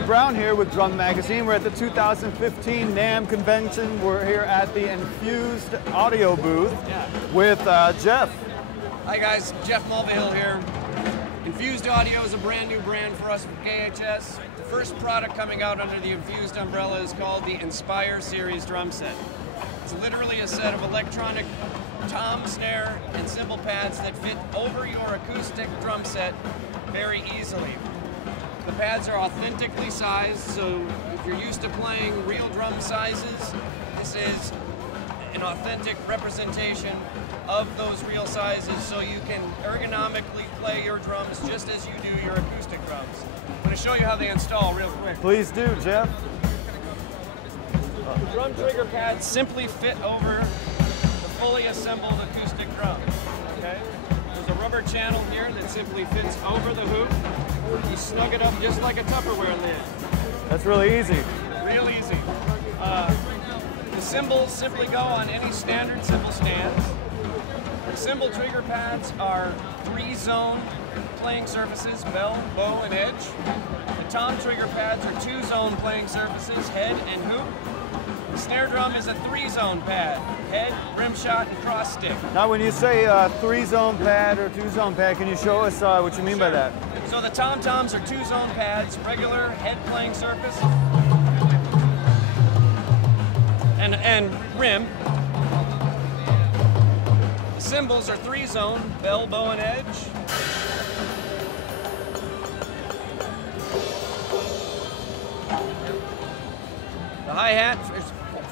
Dave Brown here with Drum Magazine. We're at the 2015 NAMM convention. We're here at the NFUZD audio booth with Jeff. Hi guys, Jeff Mulvihill here. NFUZD Audio is a brand new brand for us from KHS. The first product coming out under the NFUZD umbrella is called the Inspire Series drum set. It's literally a set of electronic tom, snare, and cymbal pads that fit over your acoustic drum set very easily. The pads are authentically sized, so if you're used to playing real drum sizes, this is an authentic representation of those real sizes, so you can ergonomically play your drums just as you do your acoustic drums. I'm going to show you how they install real quick. Please do, Jeff. The drum trigger pads simply fit over the fully assembled acoustic drum. Okay? There's a rubber channel here that simply fits over the hoop. You snug it up just like a Tupperware lid. That's really easy. Real easy. The cymbals simply go on any standard cymbal stands. The cymbal trigger pads are 3-zone playing surfaces, bell, bow, and edge. The tom trigger pads are 2-zone playing surfaces, head and hoop. The snare drum is a 3-zone pad, head, rim shot, and cross stick. Now when you say 3-zone pad or 2-zone pad, can you show us what you mean by that? So the tom-toms are 2-zone pads, regular head playing surface, and rim. The cymbals are 3-zone, bell, bow, and edge. The hi-hat is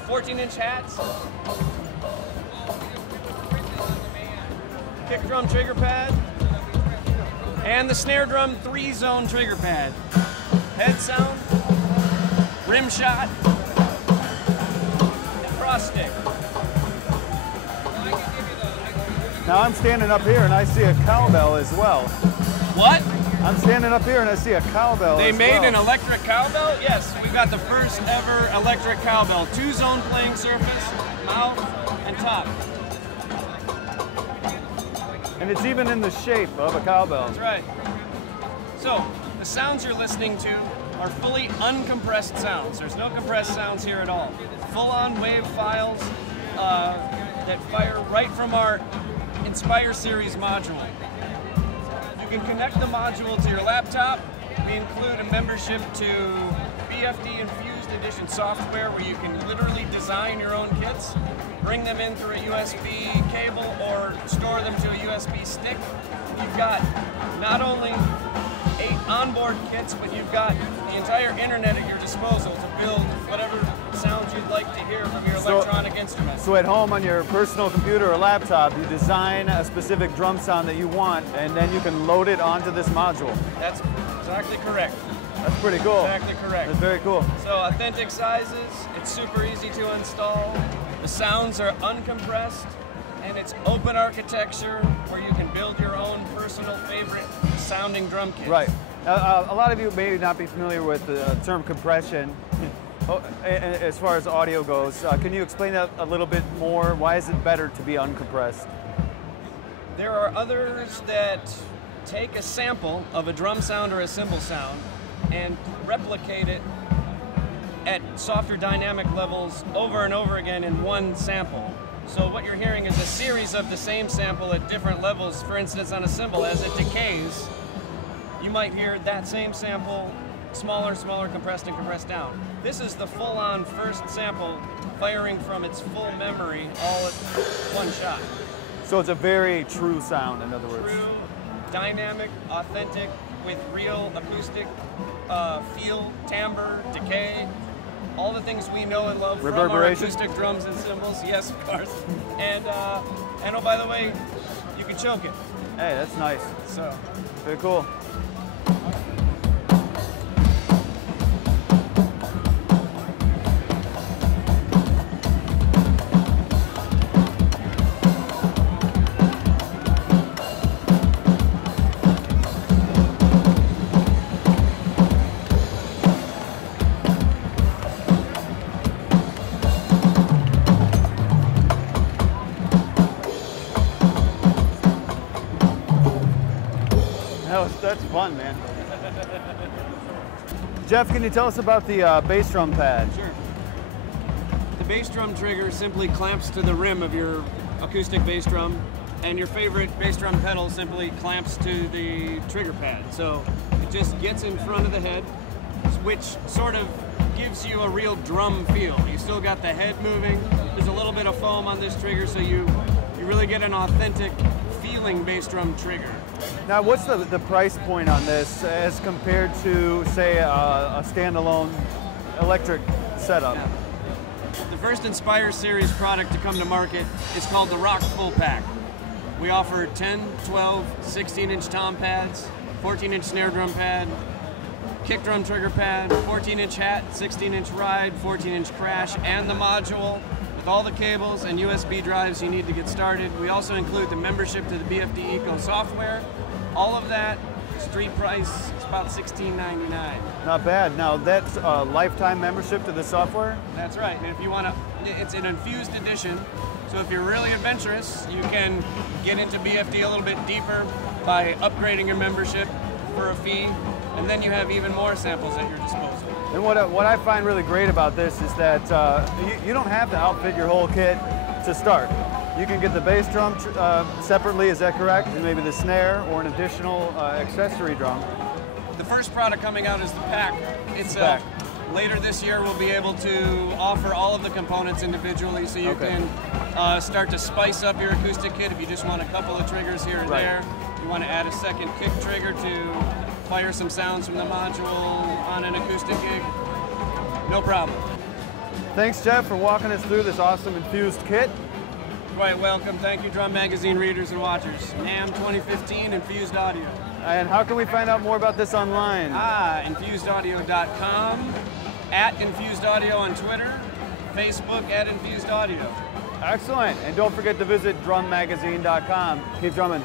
14-inch hats. Kick drum trigger pad. And the snare drum 3-zone trigger pad. Head sound, rim shot, and cross stick. Now I'm standing up here and I see a cowbell as well. What? I'm standing up here and I see a cowbell. They made an electric cowbell? Yes, we got the first ever electric cowbell. 2-zone playing surface, mouth, and top. And it's even in the shape of a cowbell. That's right. So, the sounds you're listening to are fully uncompressed sounds. There's no compressed sounds here at all. Full-on wave files that fire right from our Inspire Series module. You can connect the module to your laptop. We include a membership to BFD NFUZD Edition software where you can literally design your own kits, bring them in through a USB cable or store them to a USB stick. You've got not only 8 onboard kits, but you've got the entire internet at your disposal to build whatever sounds you'd like to hear from your electronic instruments. So at home on your personal computer or laptop, you design a specific drum sound that you want, and then you can load it onto this module. That's exactly correct. That's pretty cool. Exactly correct. That's very cool. So authentic sizes, it's super easy to install. The sounds are uncompressed, and it's open architecture where you can build your own personal favorite sounding drum kit. Right. A lot of you may not be familiar with the term compression as far as audio goes. Can you explain that a little bit more? Why is it better to be uncompressed? There are others that take a sample of a drum sound or a cymbal sound and replicate it at softer dynamic levels over and over again in one sample. So what you're hearing is a series of the same sample at different levels. For instance, on a cymbal, as it decays, you might hear that same sample smaller, smaller, compressed, and compressed down. This is the full-on first sample firing from its full memory all at one shot. So it's a very true sound, in other words. True, dynamic, authentic, with real acoustic feel, timbre, decay, all the things we know and love from our acoustic drums and cymbals. Yes, of course. And oh, by the way, you can choke it. Hey, that's nice. So very cool. That's fun, man. Jeff, can you tell us about the bass drum pad? Sure. The bass drum trigger simply clamps to the rim of your acoustic bass drum, and your favorite bass drum pedal simply clamps to the trigger pad. So it just gets in front of the head, which sort of gives you a real drum feel. You still got the head moving. There's a little bit of foam on this trigger, so you really get an authentic feeling bass drum trigger. Now, what's the price point on this as compared to, say, a standalone electric setup? Yeah. The first Inspire series product to come to market is called the Rock Full Pack. We offer 10, 12, 16-inch tom pads, 14-inch snare drum pad, kick drum trigger pad, 14-inch hat, 16-inch ride, 14-inch crash, and the module with all the cables and USB drives you need to get started. We also include the membership to the BFD Eco software. All of that, street price is about $16.99. Not bad. Now, that's a lifetime membership to the software? That's right. And if you want to, it's an infused edition. So if you're really adventurous, you can get into BFD a little bit deeper by upgrading your membership for a fee, and then you have even more samples at your disposal. And what I find really great about this is that you don't have to outfit your whole kit to start. You can get the bass drum separately, is that correct? And maybe the snare or an additional accessory drum. The first product coming out is the pack. It's pack. Later this year we'll be able to offer all of the components individually, so you can start to spice up your acoustic kit if you just want a couple of triggers here and there. You want to add a second kick trigger to fire some sounds from the module on an acoustic gig. No problem. Thanks, Jeff, for walking us through this awesome infused kit. Quite welcome. Thank you, Drum Magazine readers and watchers. NAMM 2015 Infused Audio. And how can we find out more about this online? InfusedAudio.com, at Infused Audio on Twitter, Facebook at Infused Audio. Excellent. And don't forget to visit drummagazine.com. Keep drumming.